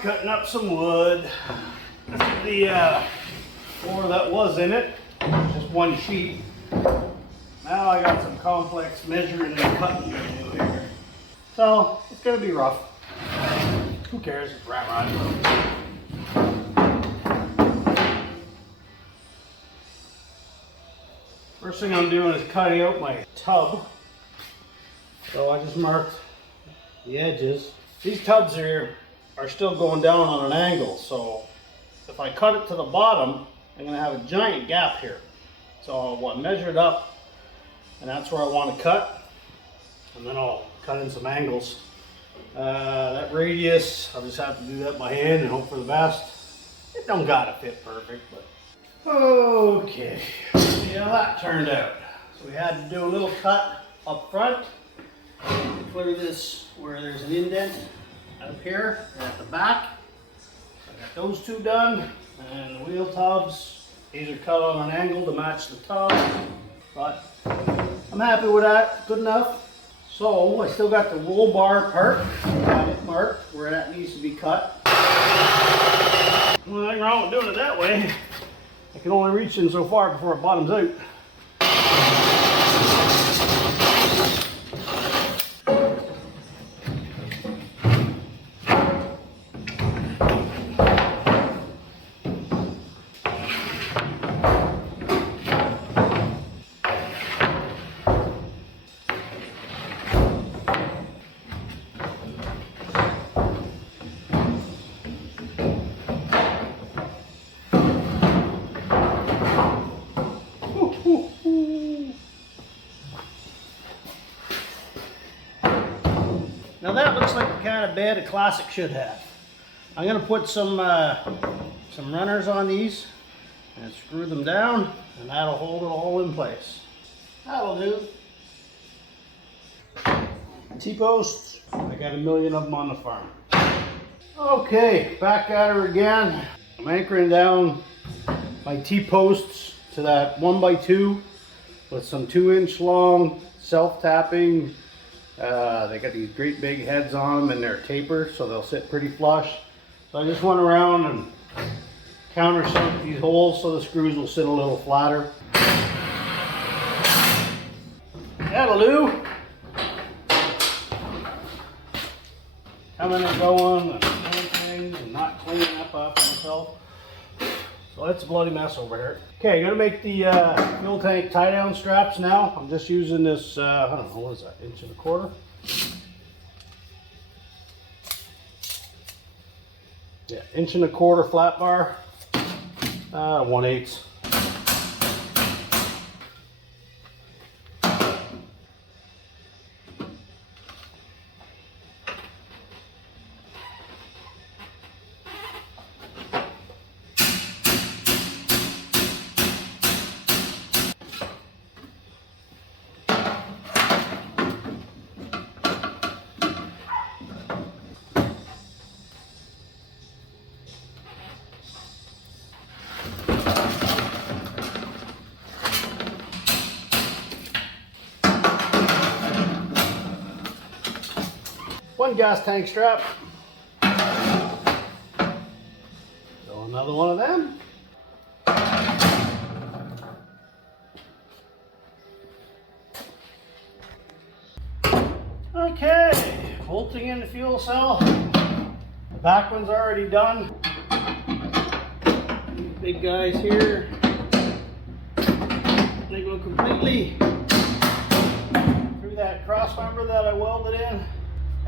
cutting up some wood. The floor that was in it, just one sheet. Now I got some complex measuring and cutting to do here. So it's gonna be rough. Who cares? It's rat rod. First thing I'm doing is cutting out my tub. So I just marked the edges. These tubs here are still going down on an angle, so if I cut it to the bottom, I'm going to have a giant gap here. So I'll measure it up, and that's where I want to cut, and then I'll cut in some angles. That radius, I'll just have to do that by hand and hope for the best. It don't gotta fit perfect, but okay. See how that turned out. So we had to do a little cut up front. Clear this where there's an indent up here and at the back. I got those two done, and the wheel tubs, these are cut on an angle to match the tub, but I'm happy with that, good enough. So I still got the roll bar part, I have it marked where that needs to be cut. Nothing wrong with doing it that way. I can only reach in so far before it bottoms out. Now that looks like the kind of bed a Classic should have. I'm going to put some runners on these and screw them down, and that'll hold it all in place. That'll do. T-posts, I got a million of them on the farm. Okay, back at her again. I'm anchoring down my T-posts to that 1x2 with some 2-inch long self-tapping. They got these great big heads on them and they're tapered, so they'll sit pretty flush. So I just went around and countersunk these holes so the screws will sit a little flatter. That'll do. Coming and going and doing things and not cleaning up after myself. So that's a bloody mess over here. Okay, I'm gonna make the fuel tank tie down straps now. I'm just using this, I don't know, what is that, 1.25 inches? Yeah, 1.25 inch flat bar, 1/8. One gas tank strap. So another one of them. Okay, bolting in the fuel cell. The back one's already done. These big guys here, they go completely through that cross member that I welded in.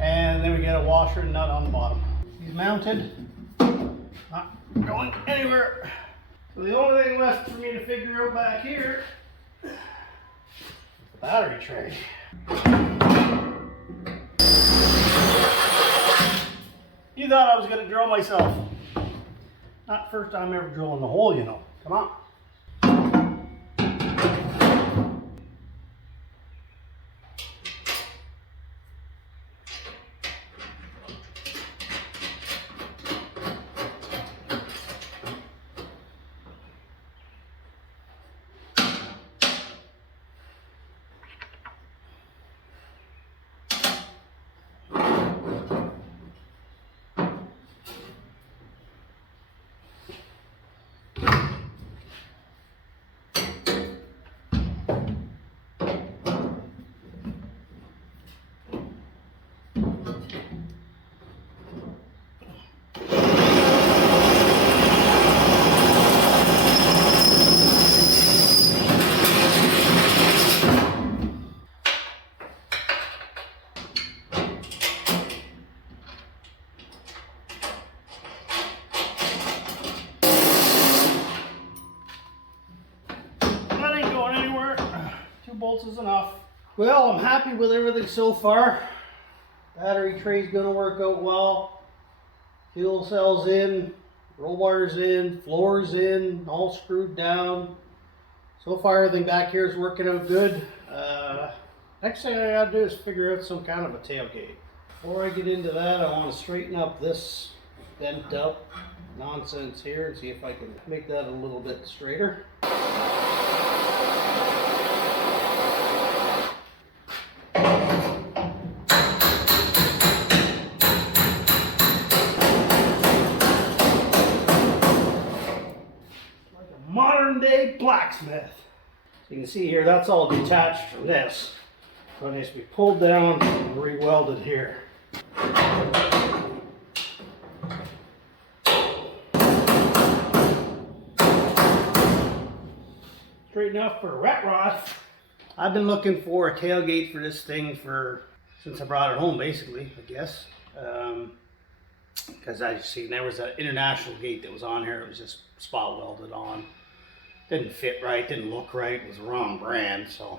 And then we get a washer and nut on the bottom. He's mounted, not going anywhere. So the only thing left for me to figure out back here is the battery tray. You thought I was going to drill myself. Not the first time ever drilling the hole, you know. Come on. bolts is enough. Well, I'm happy with everything so far. Battery tray's gonna work out well. Fuel cells in, roll bars in, floors in, all screwed down. So far everything back here is working out good. Next thing I gotta do is figure out some kind of a tailgate. Before I get into that, I want to straighten up this bent up nonsense here and see if I can make that a little bit straighter. Like a modern day blacksmith. So you can see here, that's all detached from this. So it needs to be pulled down and re-welded here. Straight enough for a rat rod. I've been looking for a tailgate for this thing since I brought it home, basically, I guess. Because I see there was an international gate that was on here. It was just spot welded on. Didn't fit right, didn't look right. It was the wrong brand, so.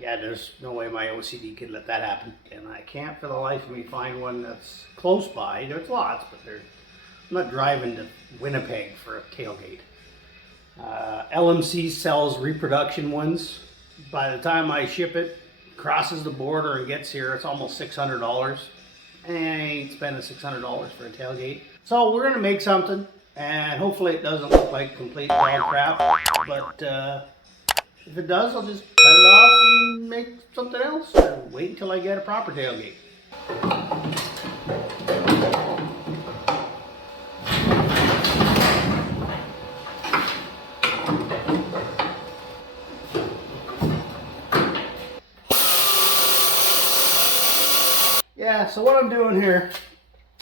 Yeah, there's no way my OCD could let that happen. And I can't for the life of me find one that's close by. There's lots, but I'm not driving to Winnipeg for a tailgate. LMC sells reproduction ones. By the time I ship it, crosses the border and gets here, it's almost $600. And I ain't spending $600 for a tailgate. So we're gonna make something, and hopefully it doesn't look like complete dog crap. But if it does, I'll just cut it off and make something else, or wait until I get a proper tailgate. Yeah, so what I'm doing here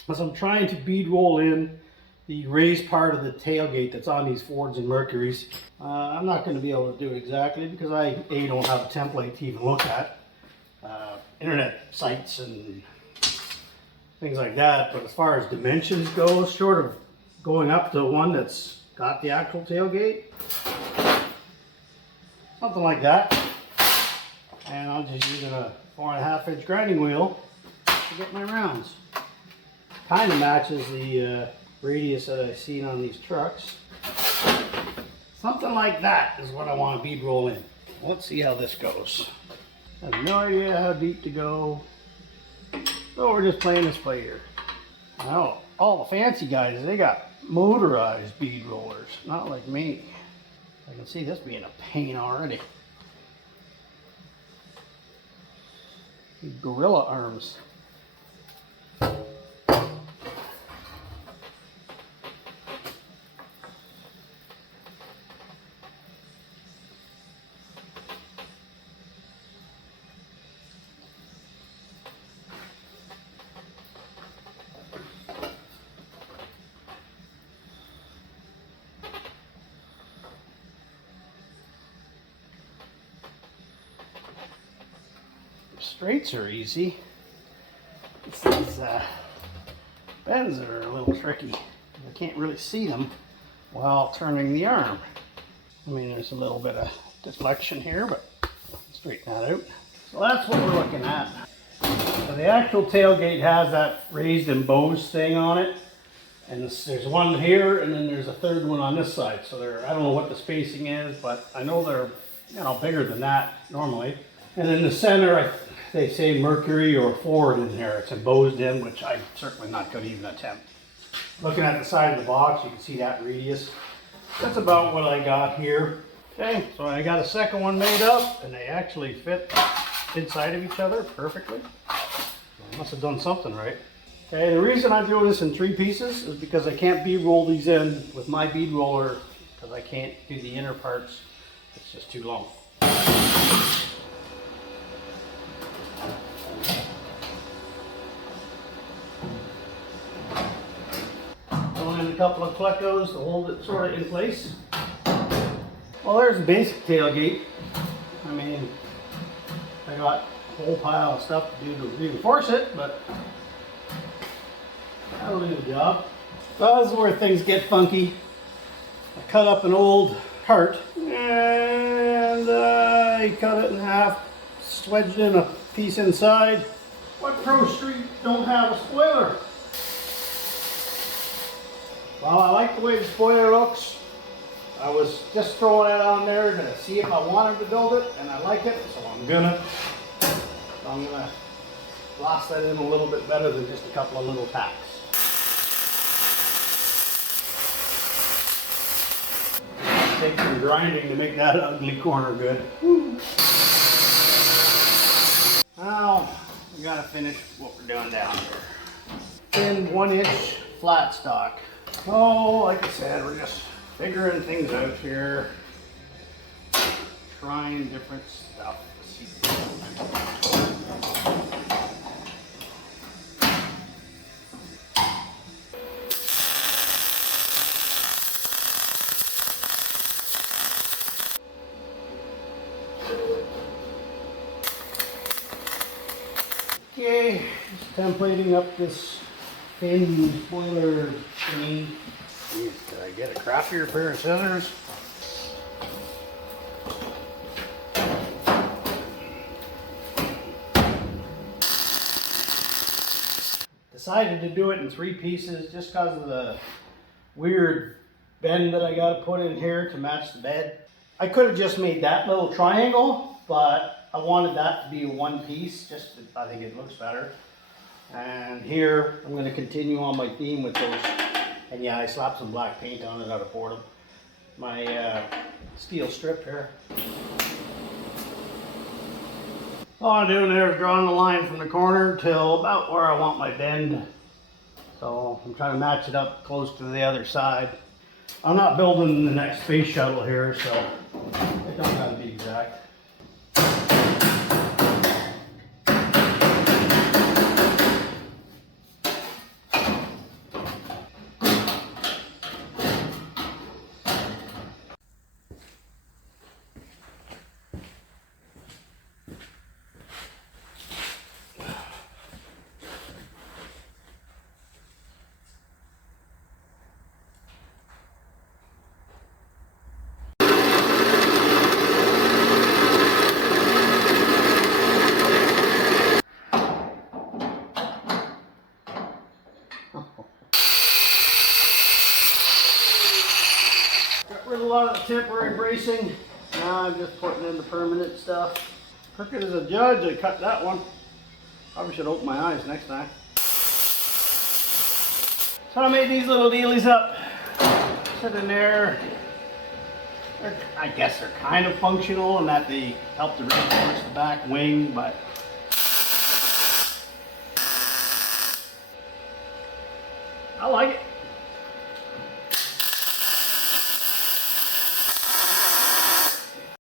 is I'm trying to bead roll in the raised part of the tailgate that's on these Fords and Mercuries. I'm not going to be able to do it exactly because I don't have a template to even look at. Internet sites and things like that, but as far as dimensions go, short of going up to one that's got the actual tailgate, something like that. And I'm just using a 4.5 inch grinding wheel to get my rounds. Kind of matches the radius that I've seen on these trucks. Something like that is what I want to bead roll in. Let's see how this goes. I have no idea how deep to go, so we're just playing this play here. Now, all the fancy guys, they got motorized bead rollers, not like me. I can see this being a pain already. Gorilla arms. Straights are easy. It's these bends that are a little tricky. I can't really see them while turning the arm. I mean, there's a little bit of deflection here, but straighten that out. So that's what we're looking at. So the actual tailgate has that raised embossed thing on it. And there's one here, and then there's a third one on this side. So I don't know what the spacing is, but I know they're bigger than that normally. And in the center, they say Mercury or Ford in there. It's embossed in, which I'm certainly not going to even attempt. Looking at the side of the box, you can see that radius. That's about what I got here. Okay, so I got a second one made up, and they actually fit inside of each other perfectly. I must have done something right. Okay, the reason I'm doing this in 3 pieces is because I can't bead roll these in with my bead roller because I can't do the inner parts. It's just too long. Throwing in a couple of plecos to hold it sort of in place. Well, there's the basic tailgate. I mean, I got a whole pile of stuff to do to reinforce it, but that'll do the job. So this is where things get funky. I cut up an old part, and I cut it in half, wedged in a piece inside. What Pro Street don't have a spoiler? Well, I like the way the spoiler looks. I was just throwing it on there to see if I wanted to build it, and I like it, so I'm gonna blast that in a little bit better than just a couple of little tacks. Take some grinding to make that ugly corner good. Woo. Now we gotta finish what we're doing down here. Thin 1-inch flat stock. Oh, like I said, we're just figuring things out here, trying different stuff. Okay, just templating up this thin spoiler thingy. Jeez, did I get a crappier pair of scissors? Decided to do it in 3 pieces just because of the weird bend that I got to put in here to match the bed. I could have just made that little triangle, but I wanted that to be one piece, just I think it looks better. And here I'm going to continue on my theme with those. And yeah, I slapped some black paint on it out of boredom. My steel strip here. All I'm doing there is drawing a line from the corner till about where I want my bend. So I'm trying to match it up close to the other side. I'm not building the next space shuttle here, so it don't have to be exact. Got rid of a lot of the temporary bracing. Now I'm just putting in the permanent stuff. Crooked as a judge, I cut that one. Probably should open my eyes next time. So I made these little dealies up. Sitting there. I guess they're kind of functional in that they help to reinforce the back wing, but I like it.